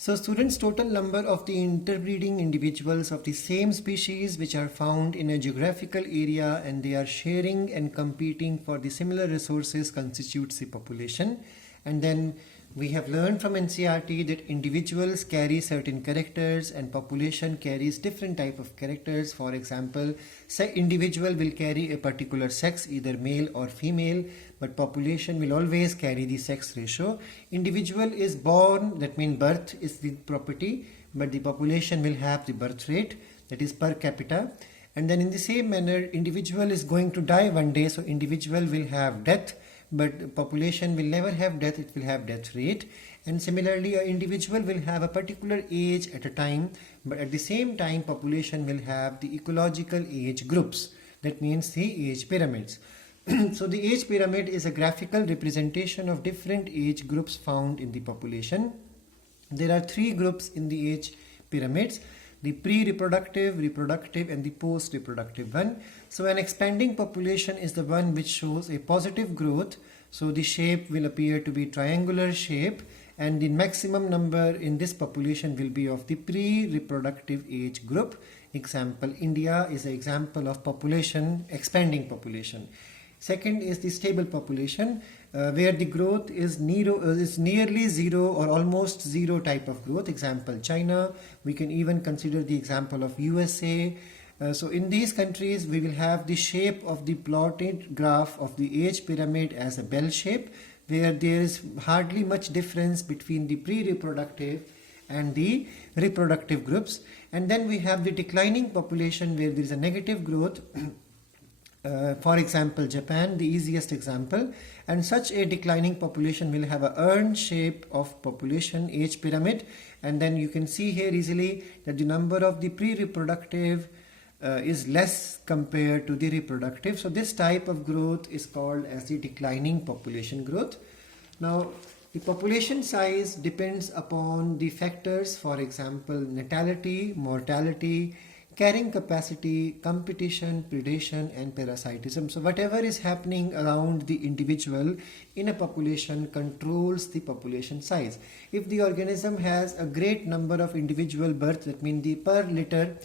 So students, total number of the interbreeding individuals of the same species which are found in a geographical area and they are sharing and competing for the similar resources constitutes the population. And then we have learned from NCERT that individuals carry certain characters and population carries different type of characters. For example, say individual will carry a particular sex, either male or female, but population will always carry the sex ratio. Individual is born, that means birth is the property, but the population will have the birth rate, that is per capita. And then in the same manner, individual is going to die one day, so individual will have death, but population will never have death, it will have death rate. And similarly, an individual will have a particular age at a time, but at the same time population will have the ecological age groups, that means the age pyramids. So the age pyramid is a graphical representation of different age groups found in the population. There are three groups in the age pyramids: the pre-reproductive, reproductive and the post-reproductive one. So an expanding population is the one which shows a positive growth. So the shape will appear to be triangular shape, and the maximum number in this population will be of the pre-reproductive age group. Example, India is an example of population, expanding population. Second is the stable population, where the growth is nearly zero or almost zero type of growth. Example, China. We can even consider the example of USA. So in these countries, we will have the shape of the plotted graph of the age pyramid as a bell shape, where there is hardly much difference between the pre-reproductive and the reproductive groups. And then we have the declining population, where there is a negative growth. For example, Japan, the easiest example, and such a declining population will have a urn shape of population age pyramid. And then you can see here easily that the number of the pre-reproductive is less compared to the reproductive. So this type of growth is called as the declining population growth. Now the population size depends upon the factors, for example, natality, mortality, carrying capacity, competition, predation and parasitism. So whatever is happening around the individual in a population controls the population size. If the organism has a great number of individual births, that means the per litter,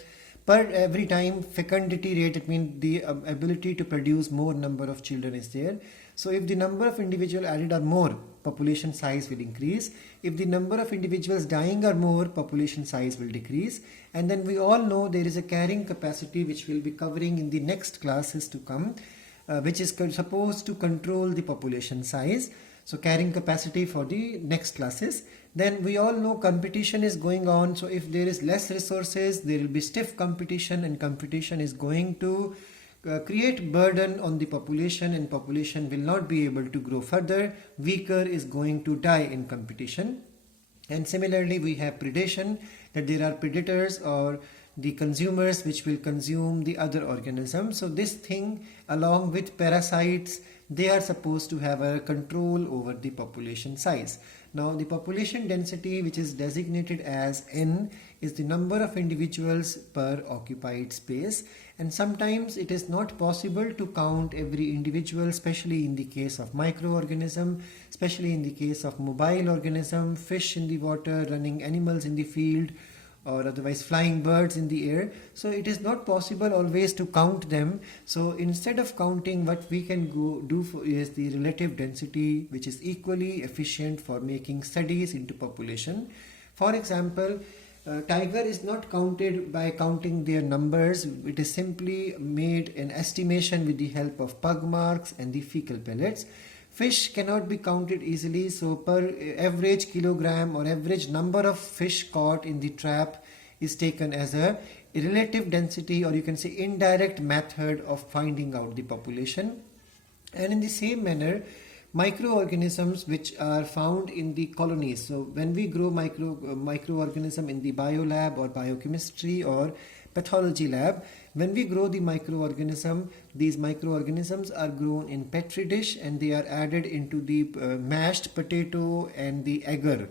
per every time fecundity rate, it means the ability to produce more number of children is there. So if the number of individuals added are more, population size will increase. If the number of individuals dying are more, population size will decrease. And then we all know there is a carrying capacity which we'll be covering in the next classes to come, which is supposed to control the population size. So carrying capacity for the next classes. Then we all know competition is going on. So if there is less resources, there will be stiff competition, and competition is going to create burden on the population, and population will not be able to grow further. Weaker is going to die in competition. And similarly, we have predation, that there are predators or the consumers which will consume the other organisms. So this thing, along with parasites, they are supposed to have a control over the population size. Now the population density, which is designated as N, is the number of individuals per occupied space, and sometimes it is not possible to count every individual, especially in the case of microorganism, especially in the case of mobile organism, fish in the water, running animals in the field, or otherwise flying birds in the air. So it is not possible always to count them. So instead of counting, what we can do is the relative density, which is equally efficient for making studies into population. For example, tiger is not counted by counting their numbers. It is simply made an estimation with the help of pug marks and the fecal pellets. Fish cannot be counted easily, so per average kilogram or average number of fish caught in the trap is taken as a relative density, or you can say indirect method of finding out the population. And in the same manner, microorganisms which are found in the colonies. So when we grow microorganism in the biolab or biochemistry or pathology lab, when we grow the microorganism, these microorganisms are grown in petri dish and they are added into the mashed potato and the agar.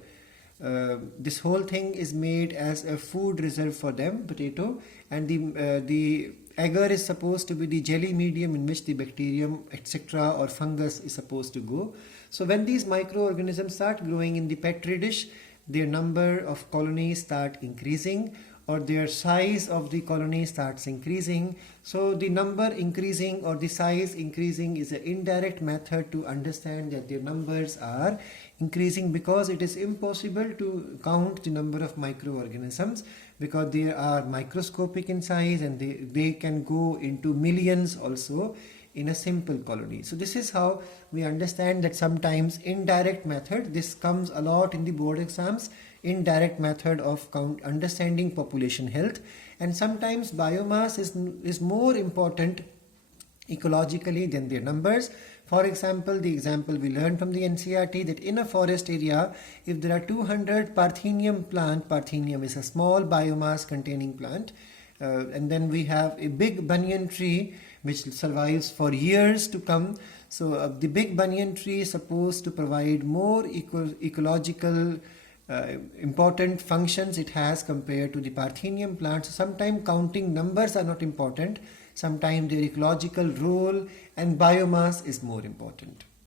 This whole thing is made as a food reserve for them, potato, and the agar is supposed to be the jelly medium in which the bacterium, etc., or fungus is supposed to go. So when these microorganisms start growing in the petri dish, their number of colonies start increasing, or their size of the colony starts increasing. So the number increasing or the size increasing is an indirect method to understand that their numbers are increasing, because it is impossible to count the number of microorganisms, because they are microscopic in size and they can go into millions also in a simple colony. So this is how we understand that sometimes indirect method, this comes a lot in the board exams, indirect method of understanding population health, and sometimes biomass is more important ecologically than their numbers. For example, the example we learned from the NCERT, that in a forest area, if there are 200 Parthenium plant, Parthenium is a small biomass containing plant, and then we have a big banyan tree which survives for years to come. So the big banyan tree is supposed to provide more ecological important functions it has compared to the Parthenium plant. So sometimes counting numbers are not important, sometimes their ecological role and biomass is more important.